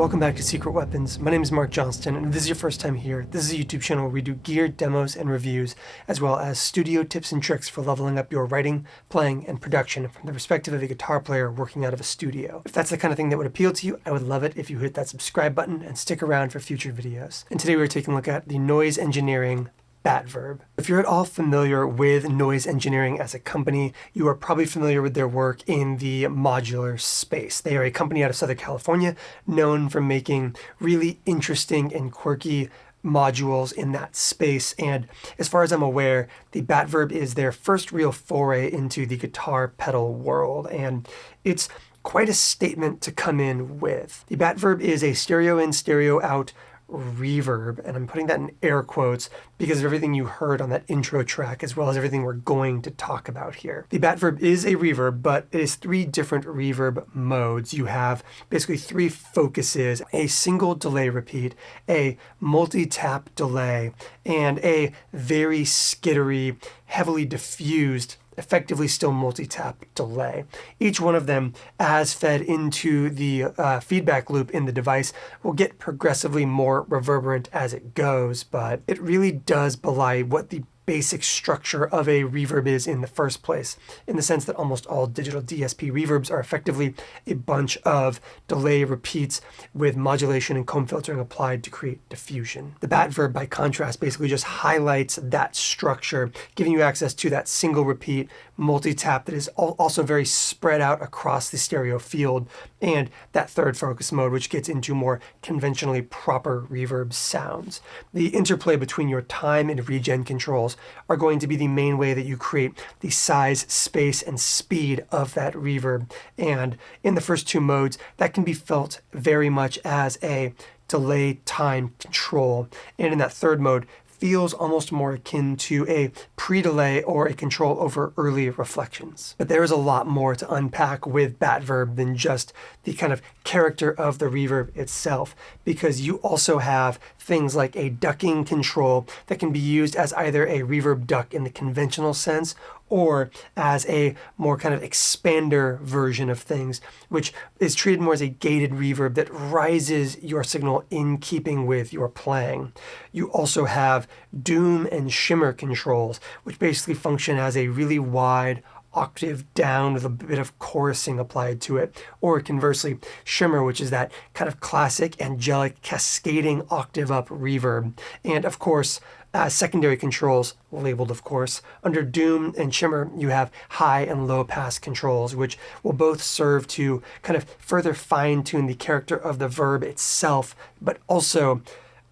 Welcome back to Secret Weapons. My name is Mark Johnston, and if this is your first time here, this is a YouTube channel where we do gear demos and reviews, as well as studio tips and tricks for leveling up your writing, playing, and production from the perspective of a guitar player working out of a studio. If that's the kind of thing that would appeal to you, I would love it if you hit that subscribe button and stick around for future videos. And today we're taking a look at the noise engineering Batverb. If you're at all familiar with Noise Engineering as a company, you are probably familiar with their work in the modular space. They are a company out of Southern California known for making really interesting and quirky modules in that space. And as far as I'm aware, the Batverb is their first real foray into the guitar pedal world. And it's quite a statement to come in with. The Batverb is a stereo in, stereo out reverb, and I'm putting that in air quotes because of everything you heard on that intro track, as well as everything we're going to talk about here. The Batverb is a reverb, but it is three different reverb modes. You have basically three focuses: a single delay repeat, a multi-tap delay, and a very skittery, heavily diffused, effectively still multi-tap delay. Each one of them, as fed into the feedback loop in the device, will get progressively more reverberant as it goes, but it really does belie what the basic structure of a reverb is in the first place, in the sense that almost all digital DSP reverbs are effectively a bunch of delay repeats with modulation and comb filtering applied to create diffusion. The Batverb, by contrast, basically just highlights that structure, giving you access to that single repeat multi-tap that is also very spread out across the stereo field, and that third focus mode, which gets into more conventionally proper reverb sounds. The interplay between your time and regen controls are going to be the main way that you create the size, space, and speed of that reverb. And in the first two modes, that can be felt very much as a delay time control. And in that third mode, feels almost more akin to a pre-delay or a control over early reflections. But there is a lot more to unpack with Batverb than just the kind of character of the reverb itself, because you also have things like a ducking control that can be used as either a reverb duck in the conventional sense or as a more kind of expander version of things, which is treated more as a gated reverb that rises your signal in keeping with your playing. You also have Doom and Shimmer controls, which basically function as a really wide octave down with a bit of chorusing applied to it, or conversely, Shimmer, which is that kind of classic angelic cascading octave up reverb. And of course, secondary controls, labeled of course, under Doom and Shimmer, you have high and low pass controls, which will both serve to kind of further fine tune the character of the verb itself, but also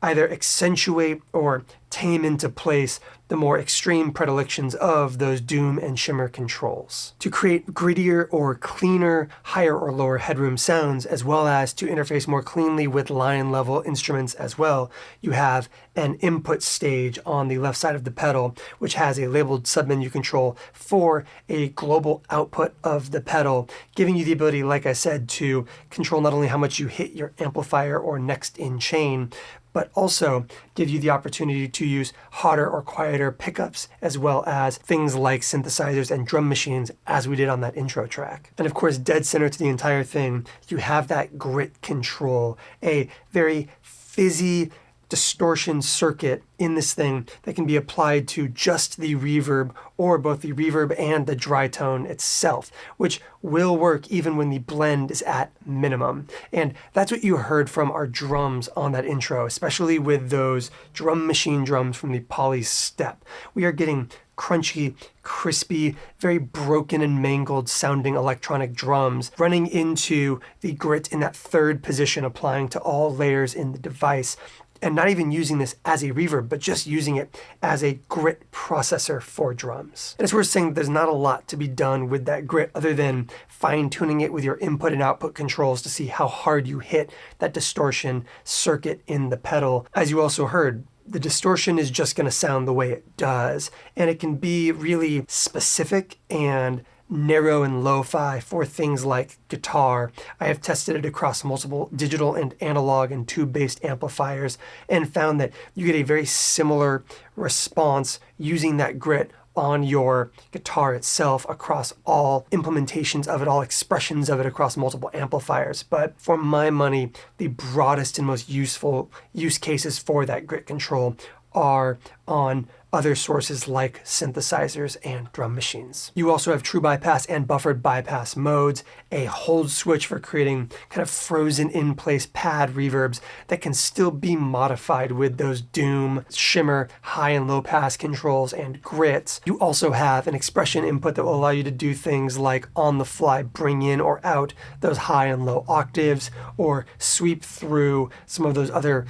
either accentuate or tame into place the more extreme predilections of those Doom and Shimmer controls. To create grittier or cleaner, higher or lower headroom sounds, as well as to interface more cleanly with line level instruments as well, you have an input stage on the left side of the pedal, which has a labeled submenu control for a global output of the pedal, giving you the ability, like I said, to control not only how much you hit your amplifier or next in chain, but also give you the opportunity to use hotter or quieter pickups, as well as things like synthesizers and drum machines, as we did on that intro track. And of course, dead center to the entire thing, you have that grit control, a very fizzy distortion circuit in this thing that can be applied to just the reverb or both the reverb and the dry tone itself, which will work even when the blend is at minimum. And that's what you heard from our drums on that intro, especially with those drum machine drums from the Poly Step. We are getting crunchy, crispy, very broken and mangled sounding electronic drums running into the grit in that third position, applying to all layers in the device. And not even using this as a reverb, but just using it as a grit processor for drums. And it's worth saying that there's not a lot to be done with that grit other than fine-tuning it with your input and output controls to see how hard you hit that distortion circuit in the pedal. As you also heard, the distortion is just going to sound the way it does, and it can be really specific and narrow and lo-fi for things like guitar. I have tested it across multiple digital and analog and tube-based amplifiers and found that you get a very similar response using that grit on your guitar itself across all implementations of it, all expressions of it across multiple amplifiers. But for my money, the broadest and most useful use cases for that grit control are on other sources like synthesizers and drum machines. You also have true bypass and buffered bypass modes, a hold switch for creating kind of frozen in place pad reverbs that can still be modified with those Doom, Shimmer, high and low pass controls, and grits. You also have an expression input that will allow you to do things like on the fly bring in or out those high and low octaves, or sweep through some of those other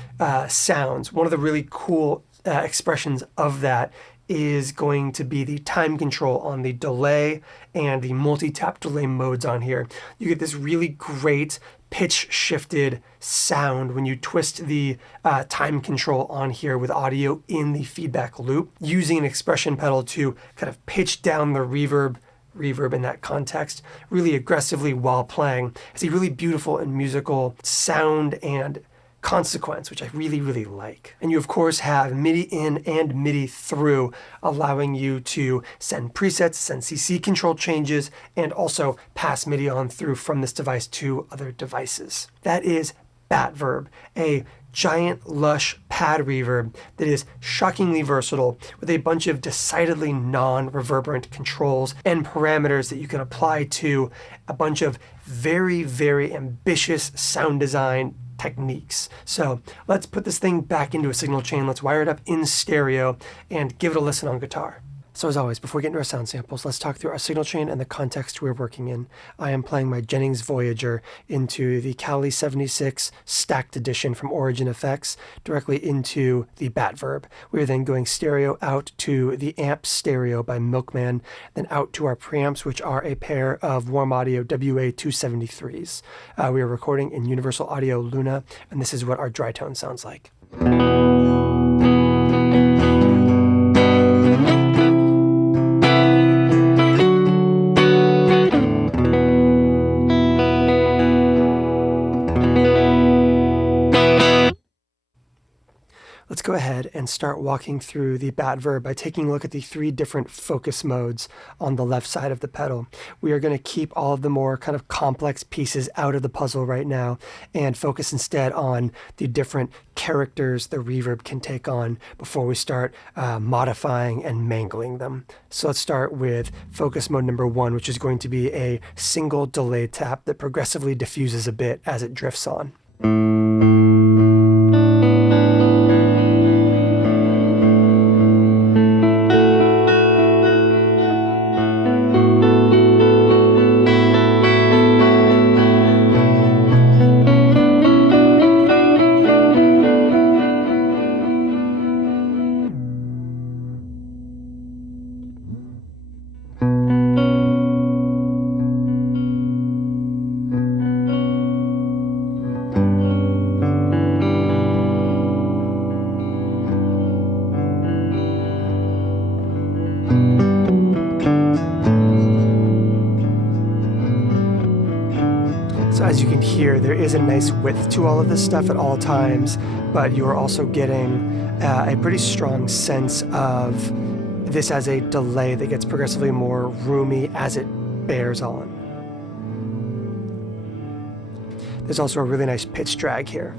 sounds. One of the really cool expressions of that is going to be the time control on the delay and the multi-tap delay modes on here. You get this really great pitch shifted sound when you twist the time control on here with audio in the feedback loop, using an expression pedal to kind of pitch down the reverb in that context really aggressively while playing. It's a really beautiful and musical sound and consequence, which I really, really like. And you of course have MIDI in and MIDI through, allowing you to send presets, send CC control changes, and also pass MIDI on through from this device to other devices. That is Batverb, a giant lush pad reverb that is shockingly versatile with a bunch of decidedly non-reverberant controls and parameters that you can apply to a bunch of very, very ambitious sound design techniques. So let's put this thing back into a signal chain. Let's wire it up in stereo and give it a listen on guitar. So as always, before we get into our sound samples, let's talk through our signal chain and the context we're working in. I am playing my Jennings Voyager into the Cali 76 Stacked Edition from Origin Effects directly into the Batverb. We are then going stereo out to the Amp Stereo by Milkman, then out to our preamps, which are a pair of Warm Audio WA273s. We are recording in Universal Audio Luna, and this is what our dry tone sounds like. Let's go ahead and start walking through the Batverb by taking a look at the 3 different focus modes on the left side of the pedal. We are going to keep all of the more kind of complex pieces out of the puzzle right now and focus instead on the different characters the reverb can take on before we start modifying and mangling them. So let's start with focus mode number 1, which is going to be a single delay tap that progressively diffuses a bit as it drifts on. So as you can hear, there is a nice width to all of this stuff at all times, but you are also getting a pretty strong sense of this as a delay that gets progressively more roomy as it bears on. There's also a really nice pitch drag here.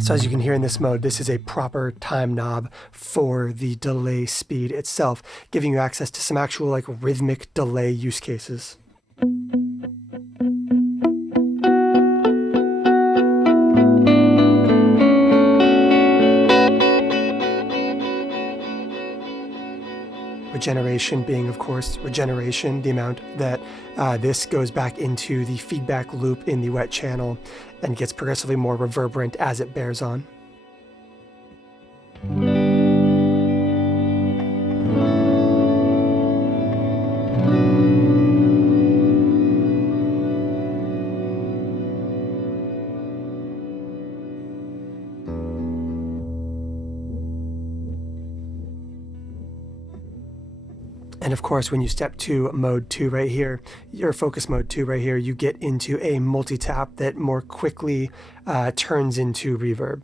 So as you can hear in this mode, this is a proper time knob for the delay speed itself, giving you access to some actual like rhythmic delay use cases. Regeneration being, of course, regeneration, the amount that this goes back into the feedback loop in the wet channel and gets progressively more reverberant as it bears on. And of course, when you step to mode 2 right here, your focus mode 2 right here, you get into a multi-tap that more quickly turns into reverb.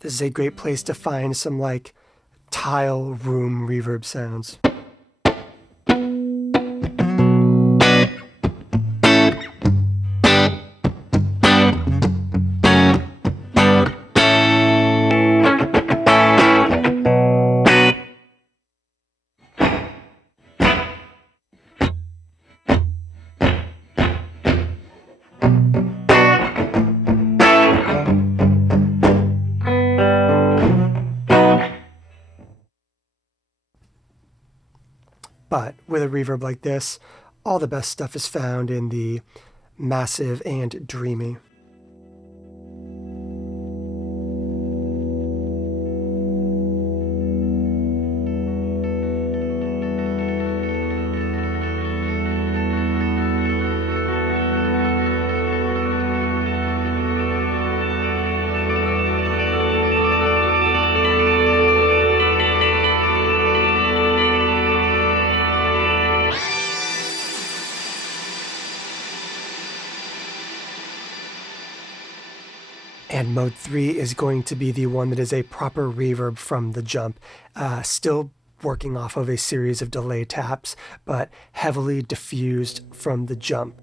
This is a great place to find some like tile room reverb sounds. But with a reverb like this, all the best stuff is found in the massive and dreamy. And mode 3 is going to be the one that is a proper reverb from the jump, still working off of a series of delay taps, but heavily diffused from the jump.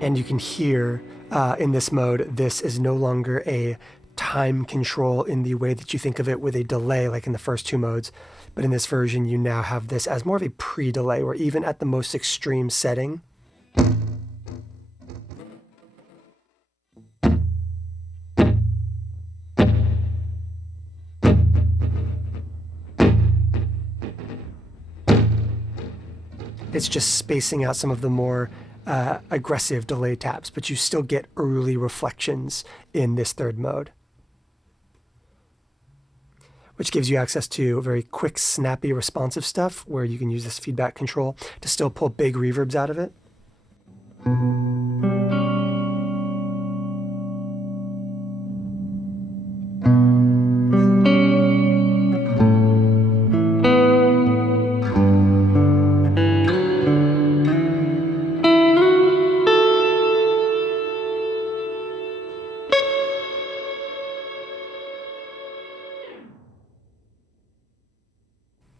And you can hear in this mode, this is no longer a time control in the way that you think of it with a delay like in the first two modes, but in this version you now have this as more of a pre-delay, where even at the most extreme setting, it's just spacing out some of the more aggressive delay taps, but you still get early reflections in this third mode, which gives you access to very quick, snappy, responsive stuff where you can use this feedback control to still pull big reverbs out of it.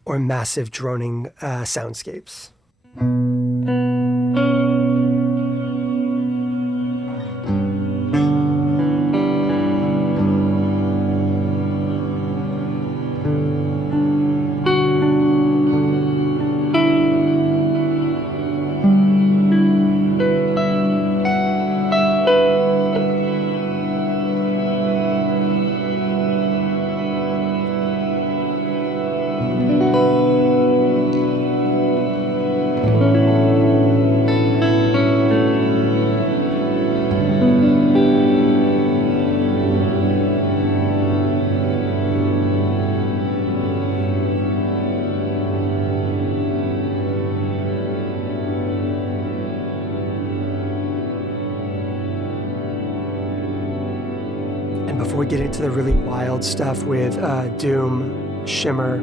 Or massive droning soundscapes. And before we get into the really wild stuff with Doom, Shimmer,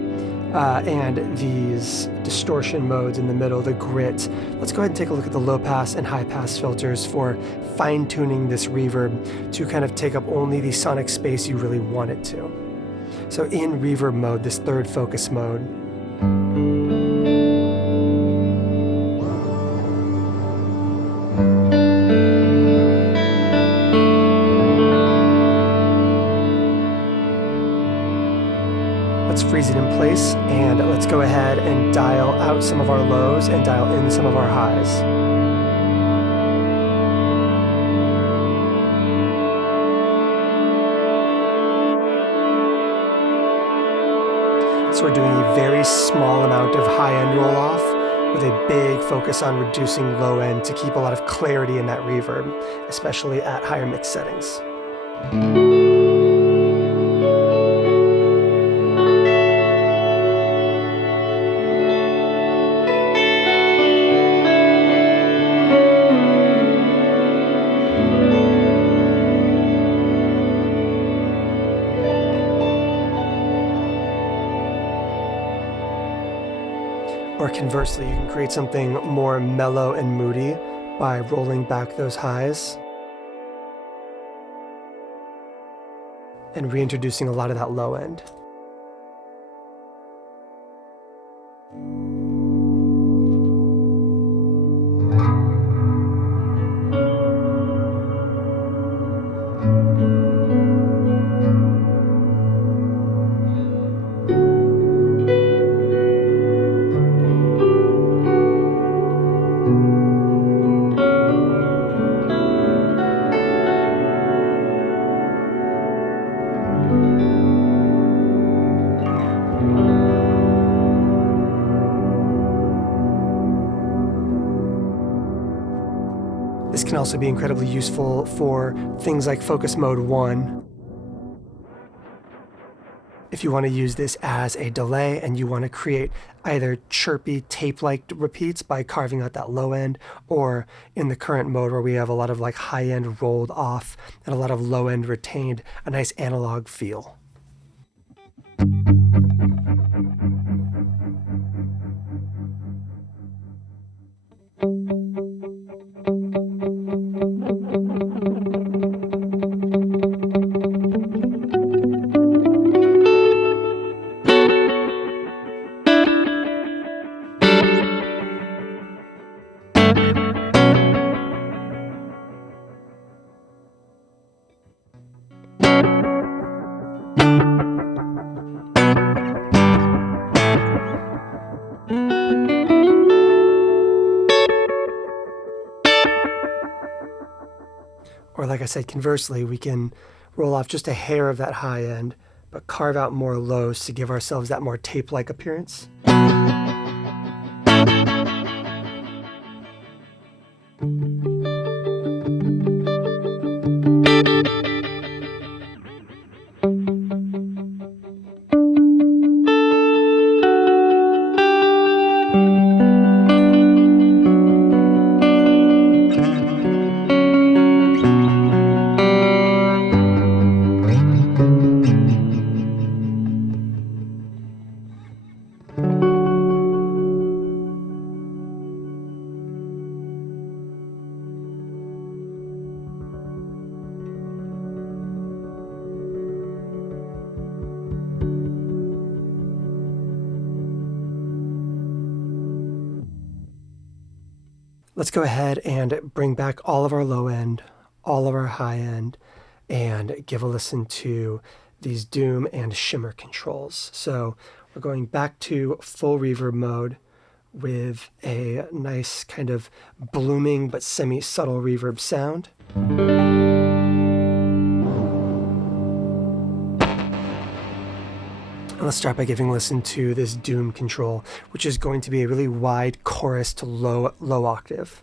and these distortion modes in the middle, the grit, let's go ahead and take a look at the low pass and high pass filters for fine-tuning this reverb to kind of take up only the sonic space you really want it to. So in reverb mode, this third focus mode, let's freeze it in place, and let's go ahead and dial out some of our lows and dial in some of our highs. So we're doing a very small amount of high-end roll-off with a big focus on reducing low-end to keep a lot of clarity in that reverb, especially at higher mix settings. Or conversely, you can create something more mellow and moody by rolling back those highs and reintroducing a lot of that low end. This can also be incredibly useful for things like Focus Mode 1. If you want to use this as a delay and you want to create either chirpy tape-like repeats by carving out that low end, or in the current mode where we have a lot of like high end rolled off and a lot of low end retained, a nice analog feel. Or like I said, conversely, we can roll off just a hair of that high end, but carve out more lows to give ourselves that more tape-like appearance. Let's go ahead and bring back all of our low end, all of our high end, and give a listen to these Doom and Shimmer controls. So we're going back to full reverb mode with a nice kind of blooming but semi-subtle reverb sound. And let's start by giving a listen to this Doom control, which is going to be a really wide chorus to low octave.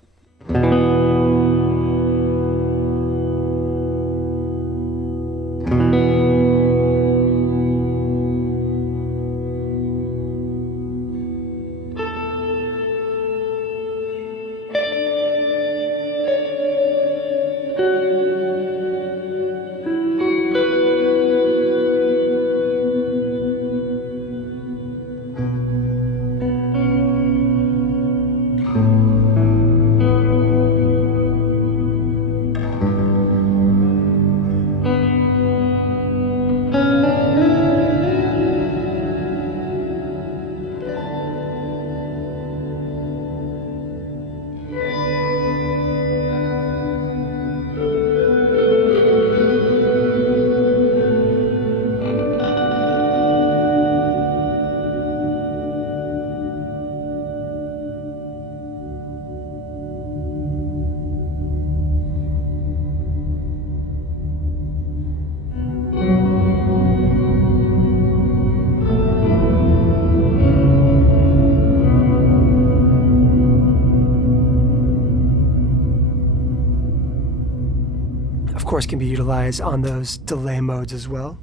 of course, can be utilized on those delay modes as well.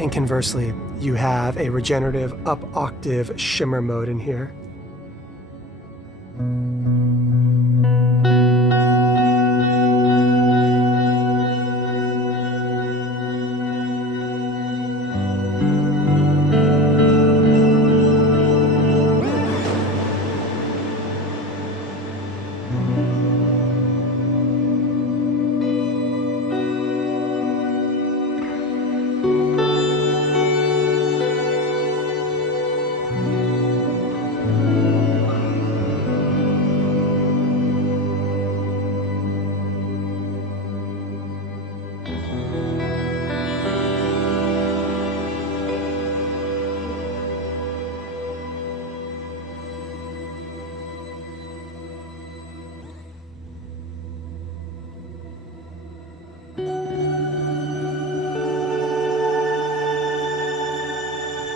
And conversely, you have a regenerative up octave shimmer mode in here.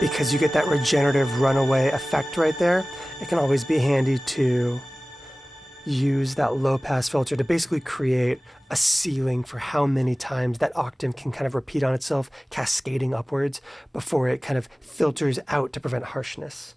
Because you get that regenerative runaway effect right there, it can always be handy to use that low pass filter to basically create a ceiling for how many times that octave can kind of repeat on itself, cascading upwards before it kind of filters out to prevent harshness.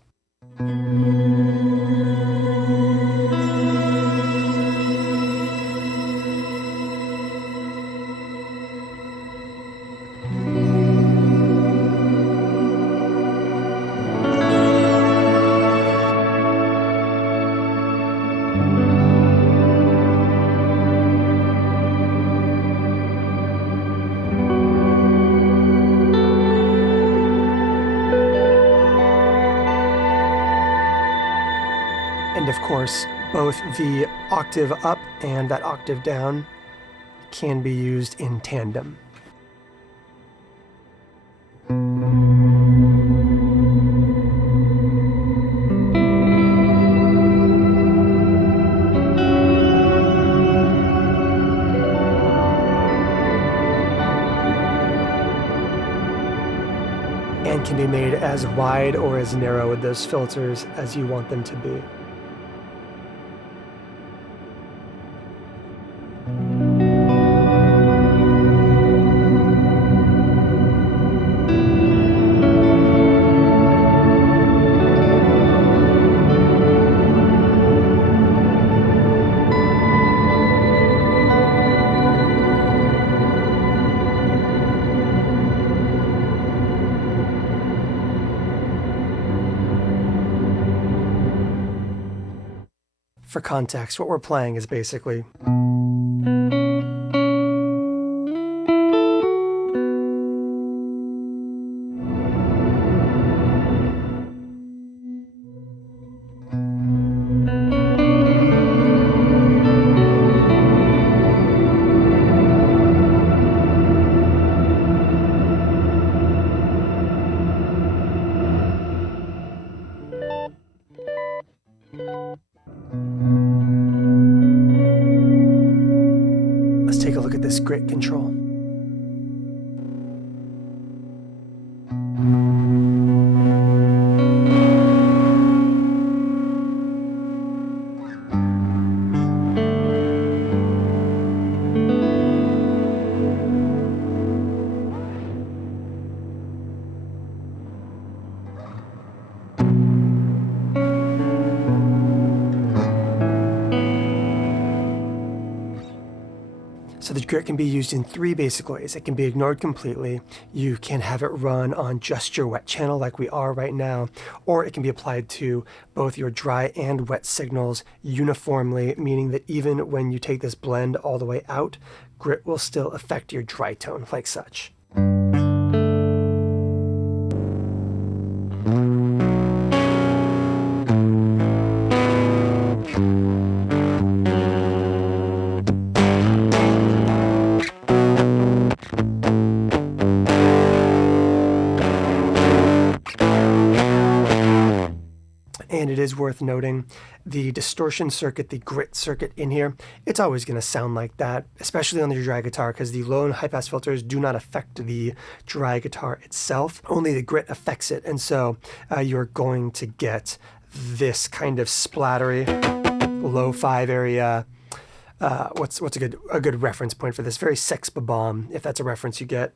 And of course, both the octave up and that octave down can be used in tandem. And can be made as wide or as narrow with those filters as you want them to be. For context, what we're playing is basically take a look at this grit control. So the grit can be used in three basic ways. It can be ignored completely. You can have it run on just your wet channel like we are right now, or it can be applied to both your dry and wet signals uniformly, meaning that even when you take this blend all the way out, grit will still affect your dry tone like such. And it is worth noting the distortion circuit, the grit circuit in here, it's always going to sound like that, especially on your dry guitar, because the low and high pass filters do not affect the dry guitar itself, only the grit affects it. And so you're going to get this kind of splattery, low 5 area. What's a good reference point for this? Very Sex Bomb, if that's a reference you get.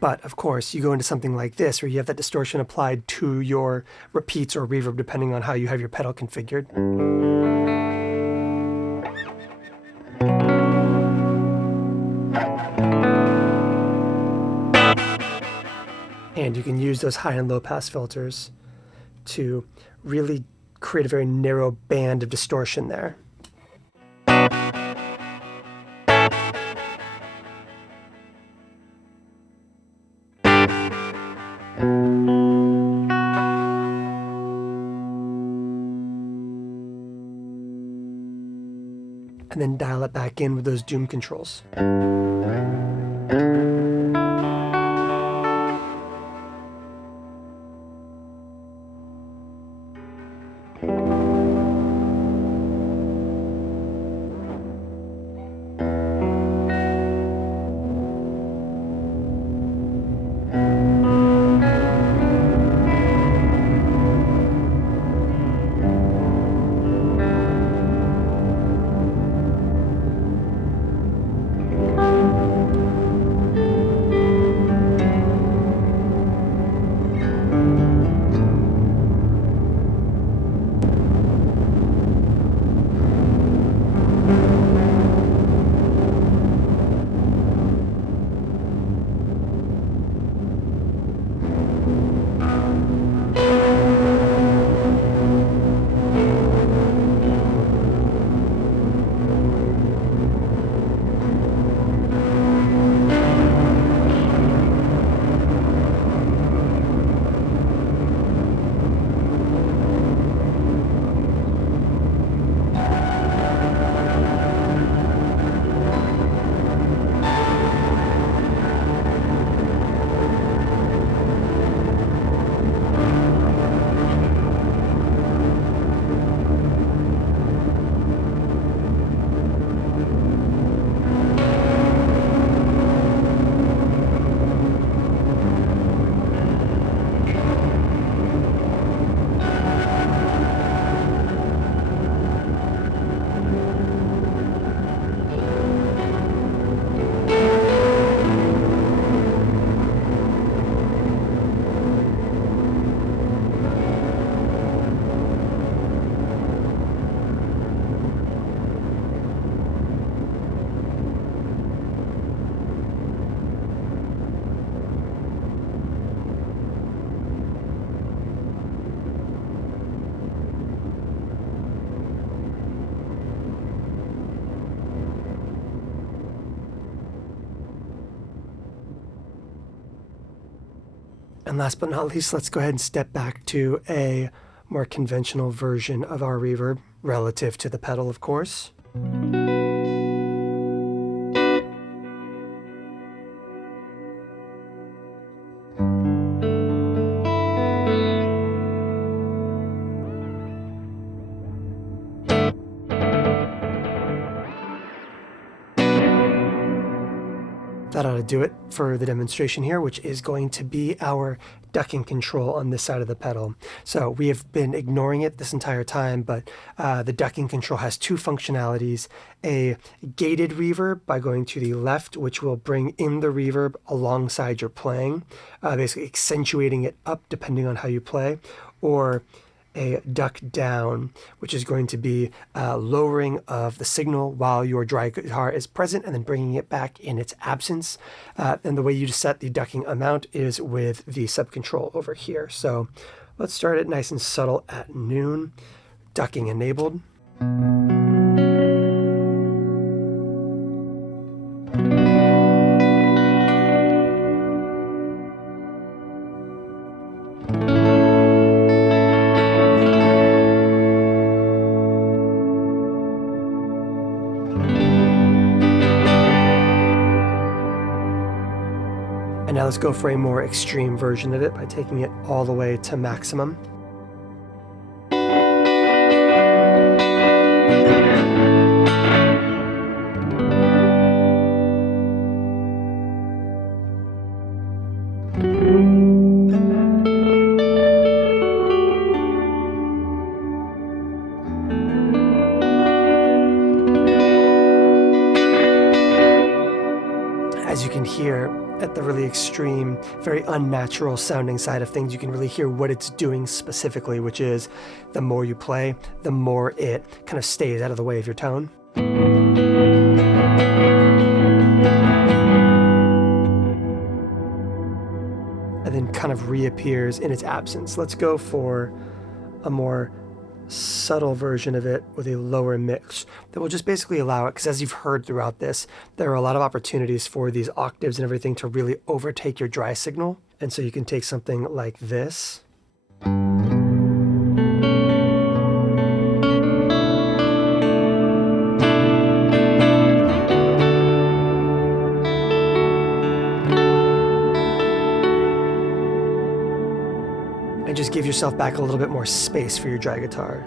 But of course, you go into something like this where you have that distortion applied to your repeats or reverb, depending on how you have your pedal configured. And you can use those high and low pass filters to really create a very narrow band of distortion there. And then dial it back in with those doom controls. And last but not least, let's go ahead and step back to a more conventional version of our reverb, relative to the pedal, of course. That ought to do it for the demonstration here, which is going to be our ducking control on this side of the pedal. So we have been ignoring it this entire time, but the ducking control has two functionalities: a gated reverb by going to the left, which will bring in the reverb alongside your playing, basically accentuating it up depending on how you play, or a duck down, which is going to be lowering of the signal while your dry guitar is present and then bringing it back in its absence. And the way you set the ducking amount is with the sub-control over here. So let's start it nice and subtle at noon, ducking enabled. And now let's go for a more extreme version of it by taking it all the way to maximum. As you can hear, at the really extreme, very unnatural sounding side of things, you can really hear what it's doing specifically, which is the more you play, the more it kind of stays out of the way of your tone. And then kind of reappears in its absence. Let's go for a more subtle version of it with a lower mix that will just basically allow it, because as you've heard throughout this, there are a lot of opportunities for these octaves and everything to really overtake your dry signal. And so you can take something like this. And just give yourself back a little bit more space for your dry guitar.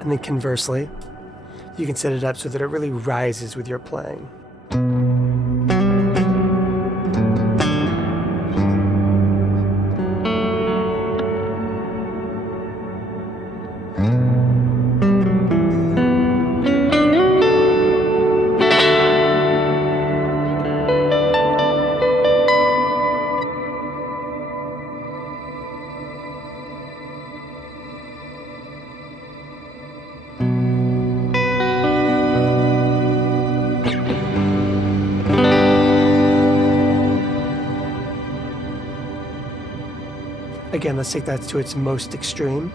And then conversely, you can set it up so that it really rises with your playing. Again, let's take that to its most extreme.